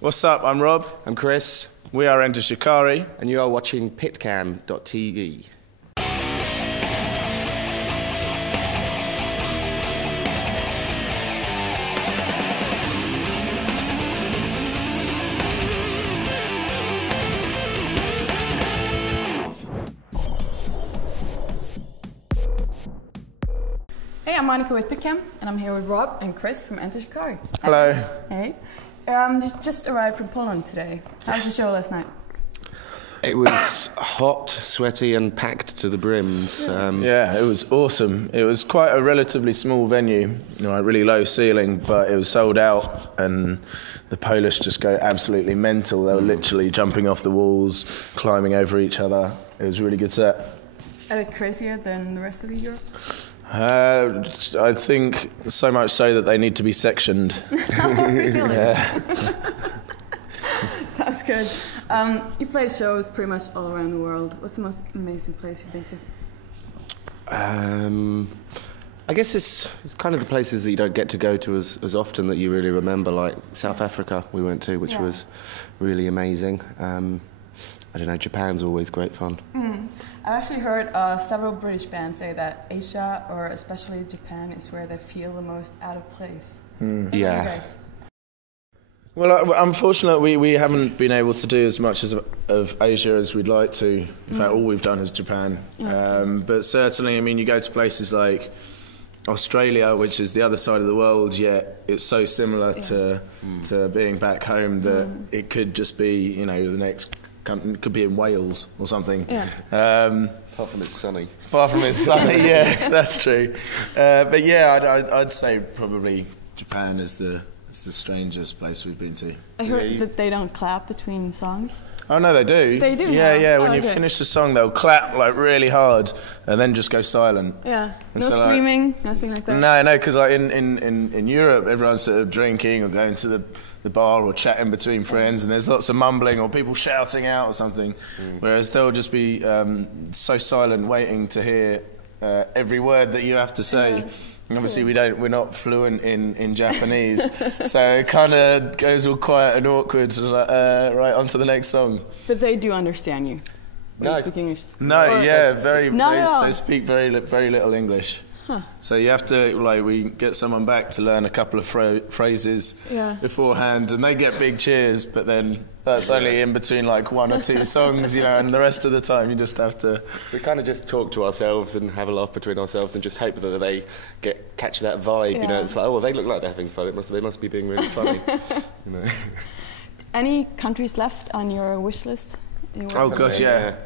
What's up? I'm Rob. I'm Chris. We are Enter Shikari. And you are watching PitCam.tv. Hey, I'm Monika with PitCam, and I'm here with Rob and Chris from Enter Shikari. Hello. Hey. You just arrived from Poland today. How was the show last night? It was hot, sweaty, and packed to the brims. Yeah, it was awesome. It was quite a relatively small venue, really low ceiling, but it was sold out, and the Polish just go absolutely mental. They were literally jumping off the walls, climbing over each other. It was a really good set. A bit crazier than the rest of Europe? I think so much so that they need to be sectioned. Oh, really? Yeah. Sounds good. You played shows pretty much all around the world. What's the most amazing place you've been to? I guess it's kind of the places that you don't get to go to as often that you really remember, like South Africa we went to, which was really amazing. I don't know, Japan's always great fun. I've actually heard several British bands say that Asia, or especially Japan, is where they feel the most out of place. Yeah. You guys? Well, unfortunately, we haven't been able to do as much of Asia as we'd like to. In fact, all we've done is Japan. But certainly, I mean, you go to places like Australia, which is the other side of the world, yet it's so similar to being back home that it could just be, the next country could be in Wales or something. Apart from it's sunny. Apart from it's sunny, yeah, that's true. But yeah, I'd say probably Japan is the strangest place we've been to. I heard that they don't clap between songs. Oh no, they do. They do. Yeah. When you finish the song, they'll clap like really hard and then just go silent. Yeah. And No screaming, nothing like that. No, because like in Europe, everyone's sort of drinking or going to the bar or chatting between friends, and there's lots of mumbling or people shouting out or something. Whereas they'll just be so silent, waiting to hear every word that you have to say. And obviously we're not fluent in Japanese, so it kind of goes all quiet and awkward, right on to the next song. But they do understand you. No. You speak English. No, they speak very little English. Huh. So you have to, we get someone back to learn a couple of phrases beforehand, and they get big cheers, but then that's only in between one or two songs, and the rest of the time you just have to... We kind of just talk to ourselves and have a laugh between ourselves and just hope that they catch that vibe, It's like, oh, well, they look like they're having fun, they must be being really funny, Any countries left on your wish list? Oh gosh, yeah.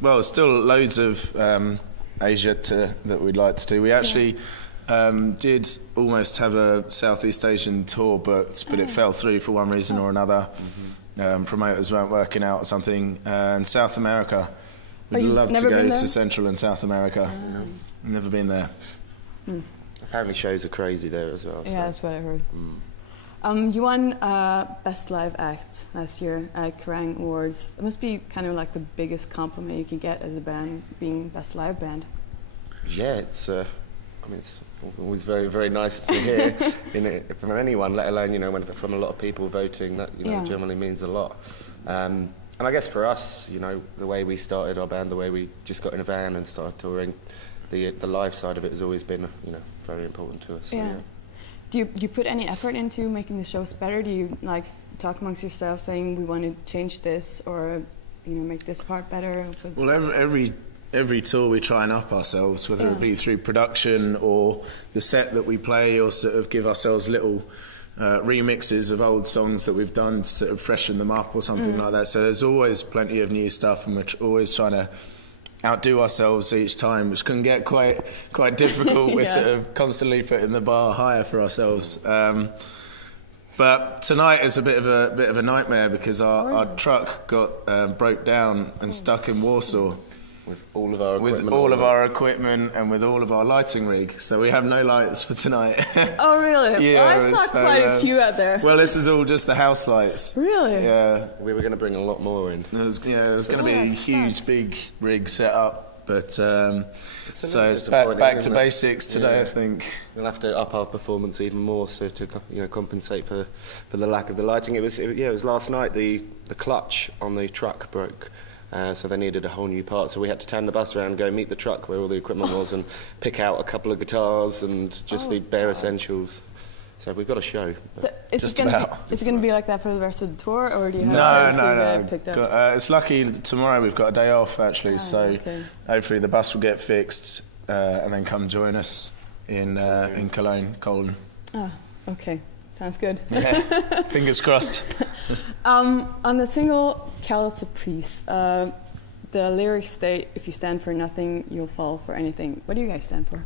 Well, still loads of Asia that we'd like to do. We actually did almost have a Southeast Asian tour booked, but it fell through for one reason or another. Promoters weren't working out or something. And South America, we'd love to go to Central and South America. Never been there. Apparently shows are crazy there as well. Yeah, that's what I heard. You won Best Live Act last year at Kerrang Awards. It must be kind of like the biggest compliment you can get as a band, being Best Live Band. Yeah, it's always very, very nice to hear from anyone, let alone, from a lot of people voting. That, generally means a lot. And I guess for us, the way we started our band, the way we just got in a van and started touring, the live side of it has always been, very important to us. So, yeah. Do you put any effort into making the shows better? Do you talk amongst yourselves saying we want to change this or make this part better? Well, every tour we try and up ourselves, whether it be through production or the set that we play, or sort of give ourselves little remixes of old songs that we've done to sort of freshen them up or something like that. So there's always plenty of new stuff, and we're always trying to outdo ourselves each time, which can get quite difficult. We're sort of constantly putting the bar higher for ourselves. But tonight is a bit of a nightmare because our truck got broke down and stuck in Warsaw. With all of our equipment. With all of our equipment and with all of our lighting rig. So we have no lights for tonight. Oh, really? Yeah, I saw quite a few out there. Well, this is all just the house lights. Really? Yeah. We were going to bring a lot more in. There's going to be a huge, big rig set up But so it's back to basics today, I think. We'll have to up our performance even more so to compensate for the lack of the lighting. It was last night the clutch on the truck broke. So they needed a whole new part, so we had to turn the bus around, go meet the truck where all the equipment was, and pick out a couple of guitars and just the bare essentials. So we've got a show. So is it going to be like that for the rest of the tour, or do you have to picked up? It's lucky tomorrow we've got a day off actually, hopefully the bus will get fixed and then come join us in Cologne. Oh, okay. Sounds good. Yeah, fingers crossed. On the single Callous Surprise, the lyrics state, if you stand for nothing, you'll fall for anything. What do you guys stand for?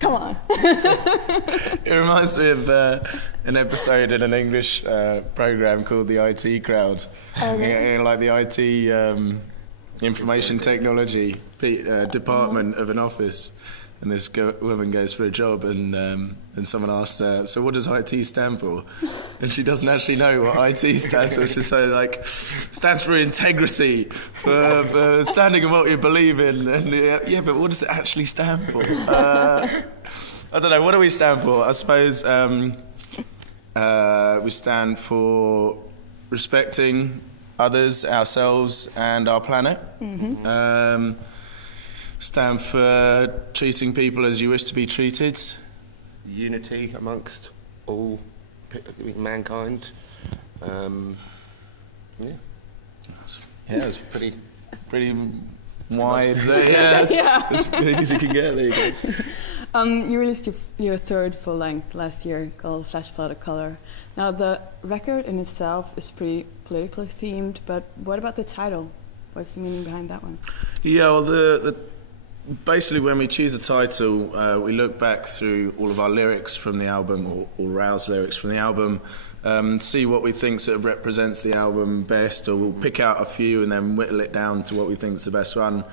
Come on. It reminds me of an episode in an English program called The IT Crowd. Okay. Like the IT information technology department of an office. And this woman goes for a job, and someone asks her, so what does IT stand for? And she doesn't actually know what IT stands for. She says, like, stands for integrity, for standing in what you believe in. And yeah, but what does it actually stand for? I don't know, what do we stand for? I suppose we stand for respecting others, ourselves, and our planet. Mm-hmm. Stand for treating people as you wish to be treated. Unity amongst all mankind. Yeah, it's pretty wide. Yeah, as big as you can get. There you go. You released your third full length last year called Flash Flood of Color. Now the record in itself is pretty politically themed, but what about the title? What's the meaning behind that one? Yeah, well, basically, when we choose a title, we look back through all of our lyrics from the album, or Rao's lyrics from the album, see what we think sort of represents the album best, or we'll pick out a few and then whittle it down to what we think is the best one.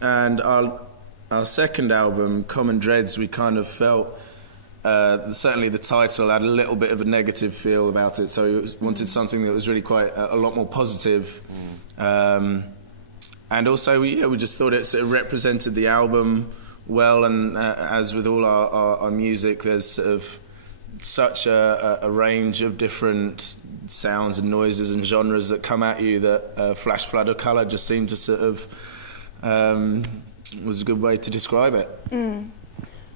And our second album, Common Dreads, we kind of felt, certainly the title had a little bit of a negative feel about it, so we wanted something that was really quite a lot more positive. And also, we just thought it sort of represented the album well, and as with all our music, there's sort of such a range of different sounds and noises and genres that come at you that Flash Flood of Colour just seemed to sort of was a good way to describe it. Mm.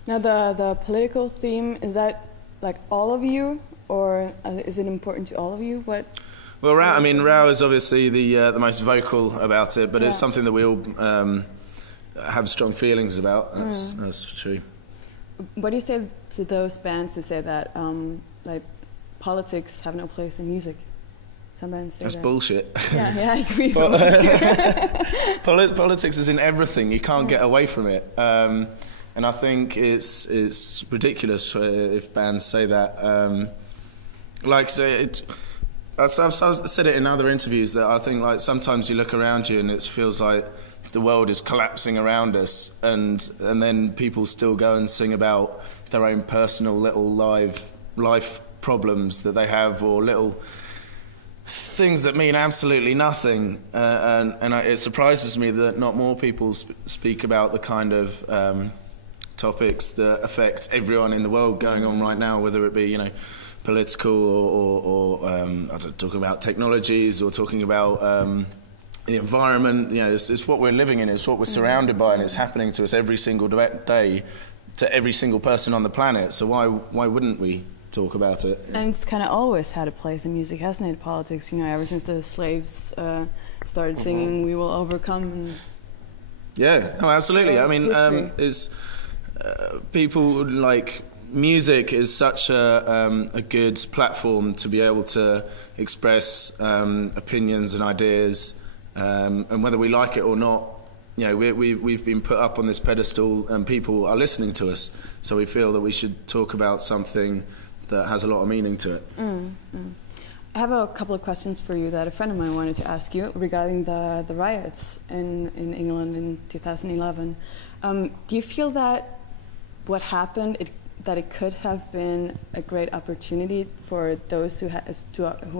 Now, the political theme, is that like all of you, or is it important to all of you? What? Well, Rao is obviously the most vocal about it, but it's something that we all have strong feelings about. That's true. What do you say to those bands who say that like politics have no place in music? Some bands say that's that. Bullshit. Yeah, I agree. Politics is in everything. You can't get away from it. And I think it's ridiculous if bands say that. I've said it in other interviews that I think like sometimes you look around you and it feels like the world is collapsing around us, and then people still go and sing about their own personal little life problems that they have, or little things that mean absolutely nothing. And it surprises me that not more people speak about the kind of topics that affect everyone in the world going on right now, whether it be political or talking about technologies, or talking about the environment. It's what we're living in, it's what we're surrounded by, and it's happening to us every single day, to every single person on the planet. So why wouldn't we talk about it? And it's kind of always had a place in music, hasn't it? Politics, ever since the slaves started singing "We Will Overcome." Yeah, no, absolutely. I mean, people like. Music is such a good platform to be able to express opinions and ideas, and whether we like it or not, we've been put up on this pedestal and people are listening to us, so we feel that we should talk about something that has a lot of meaning to it. I have a couple of questions for you that a friend of mine wanted to ask you regarding the riots in England in 2011. Do you feel that what happened, that it could have been a great opportunity for those who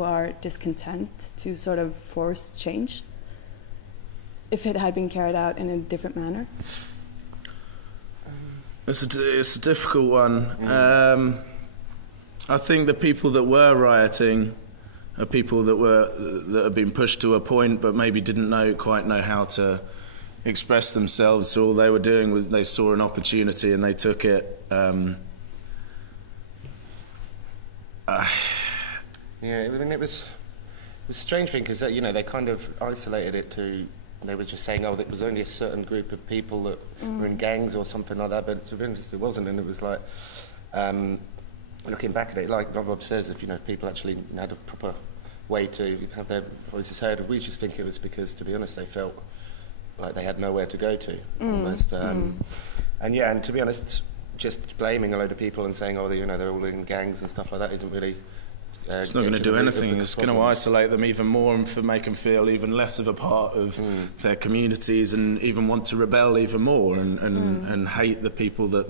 are discontent to sort of force change? if it had been carried out in a different manner? It's a difficult one. I think the people that were rioting are people that have been pushed to a point, but maybe didn't quite know how to express themselves. So all they were doing was they saw an opportunity and they took it. Yeah, I mean, it was a strange thing because they kind of isolated it to. They were just saying, it was only a certain group of people that were in gangs or something like that, but to be honest, it wasn't. And it was like, looking back at it, like Rob says, if people actually had a proper way to have their voices heard, we just think it was because, to be honest, they felt like they had nowhere to go to, almost. And to be honest, just blaming a load of people and saying, they're all in gangs and stuff like that isn't really... it's not going to do anything. It's going to isolate them even more and make them feel even less of a part of their communities and even want to rebel even more and hate the people that...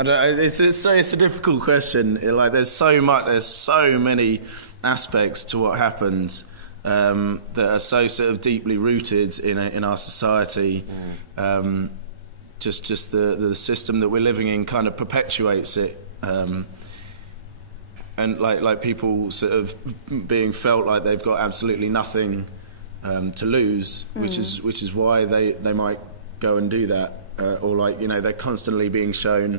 I don't know, it's a difficult question. Like there's so many aspects to what happened that are so sort of deeply rooted in our society. Just the system that we're living in kind of perpetuates it. And like people sort of being felt like they've got absolutely nothing to lose, which is why they might go and do that, or they're constantly being shown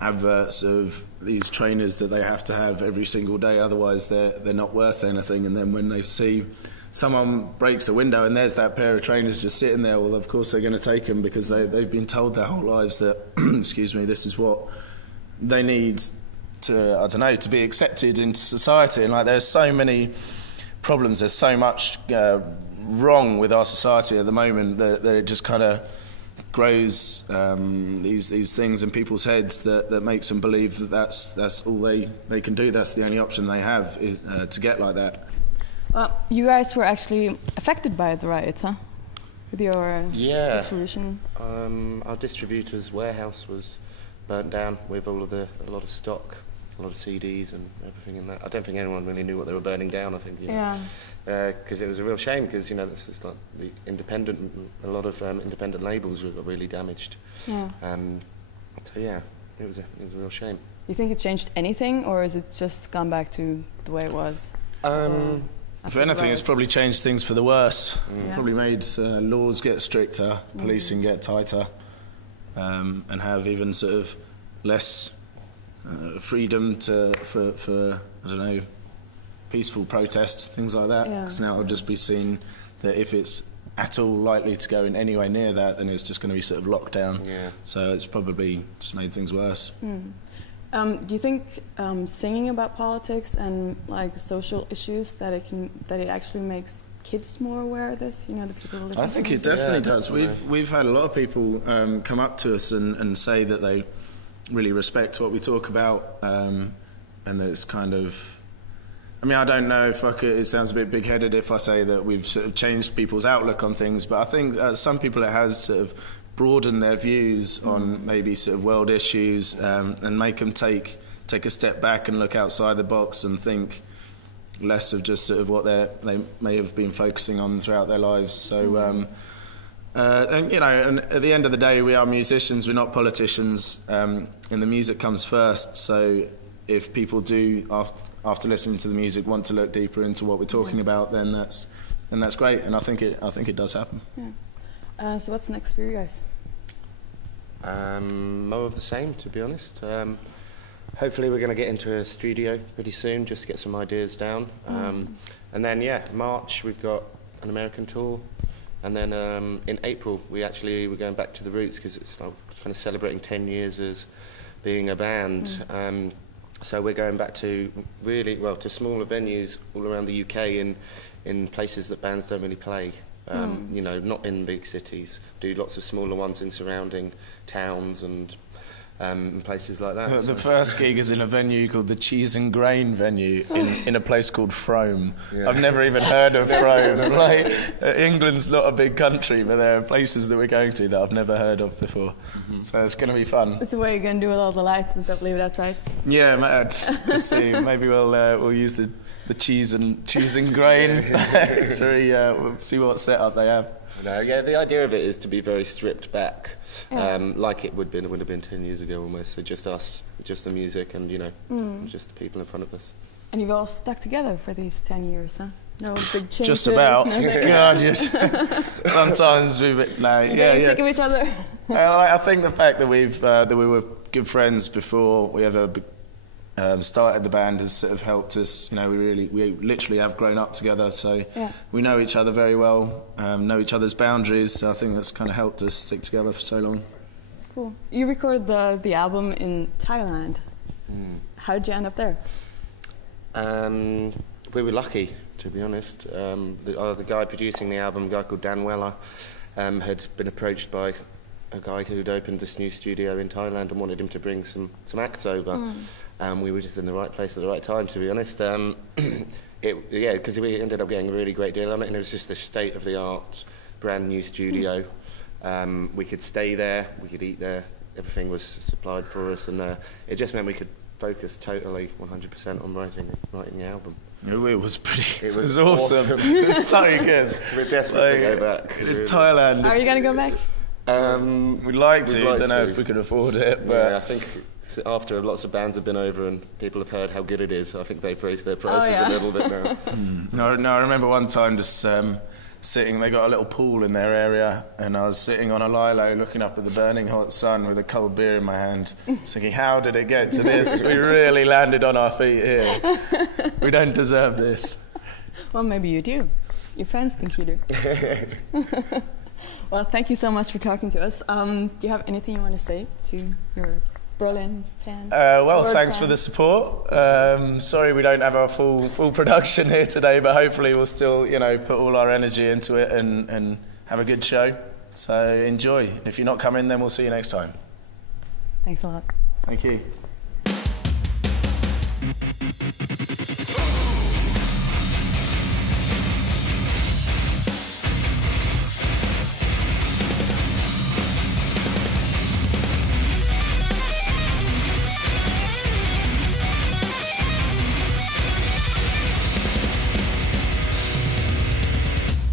adverts of these trainers that they have to have every single day, otherwise they're not worth anything. And then when they see someone breaks a window and there's that pair of trainers just sitting there, well, of course they're going to take them because they've been told their whole lives that excuse me, this is what they need to be accepted into society. And there's so many problems, there's so much wrong with our society at the moment that it just kind of grows these things in people's heads that makes them believe that that's all they can do, that's the only option they have is, to get like that. Well, you guys were actually affected by the riots, huh? With your distribution? Our distributor's warehouse was burnt down with a lot of stock, a lot of CDs and everything in that. I don't think anyone really knew what they were burning down. I think, because it was a real shame. Because this is like a lot of independent labels got really damaged. Yeah. So it was a real shame. You think it changed anything, or is it just gone back to the way it was? If anything, it's probably changed things for the worse. Probably made laws get stricter, policing get tighter. And have even sort of less freedom for I don't know, peaceful protest, things like that. Because now it'll just be seen that if it's at all likely to go in anywhere near that, then it's just going to be sort of locked down. So it's probably just made things worse. Do you think singing about politics and social issues that it actually makes kids more aware of this? The people who listen. I think it definitely does. We've had a lot of people come up to us and say that they really respect what we talk about, and that it's kind of. I mean, I don't know if it sounds a bit big-headed if I say that we've sort of changed people's outlook on things, but I think some people it has sort of broadened their views on maybe sort of world issues, and make them take a step back and look outside the box and think less of just sort of what they may have been focusing on throughout their lives. So, and at the end of the day, we are musicians, we're not politicians, and the music comes first. So, if people do, after listening to the music, want to look deeper into what we're talking about, then that's great, and I think it does happen. So, what's next for you guys? More of the same, to be honest. Hopefully we're going to get into a studio pretty soon, just to get some ideas down. And then, March we've got an American tour. And then in April we're going back to the roots because it's like kind of celebrating 10 years as being a band. So we're going back to to smaller venues all around the UK in places that bands don't really play. Not in big cities. Do lots of smaller ones in surrounding towns and places like that. The first gig is in a venue called the Cheese and Grain venue in a place called Frome. I've never even heard of Frome. England's not a big country, but there are places that we're going to that I've never heard of before. So it's going to be fun. That's the way you're going to do with all the lights and stuff, leave it outside? Yeah, mad. Let's see. Maybe we'll use the the cheese and grain factory. We'll see what setup they have. No, yeah, the idea of it is to be very stripped back, like it would have been 10 years ago almost. So just us, just the music, and just the people in front of us. And you've all stuck together for these 10 years, huh? No big changes. Just about. God, sometimes we sick of each other. I think the fact that we were good friends before we ever started the band has sort of helped us. We literally have grown up together, so we know each other very well, know each other's boundaries. So I think that's kind of helped us stick together for so long. Cool. You recorded the album in Thailand. How did you end up there? We were lucky, to be honest. The guy producing the album, a guy called Dan Weller, had been approached by a guy who'd opened this new studio in Thailand and wanted him to bring some acts over. We were just in the right place at the right time, to be honest. Because we ended up getting a really great deal on it, and it was just this state-of-the-art, brand new studio. We could stay there, we could eat there, everything was supplied for us, and it just meant we could focus totally 100% on writing the album. It was awesome. It was so good. We're desperate to go back. Thailand. Are you going to go back? We'd like to. Don't know if we could afford it. But yeah, I think after lots of bands have been over and people have heard how good it is, I think they've raised their prices a little bit now. No, I remember one time just sitting. They got a little pool in their area, and I was sitting on a lilo looking up at the burning hot sun with a cold beer in my hand, thinking, how did it get to this? We really landed on our feet here. We don't deserve this. Well, maybe you do. Your fans think you do. Well, thank you so much for talking to us. Do you have anything you want to say to your Berlin fans? Thanks for the support. Sorry we don't have our full production here today, but hopefully we'll still, put all our energy into it and have a good show. So enjoy. If you're not coming, then we'll see you next time. Thanks a lot. Thank you.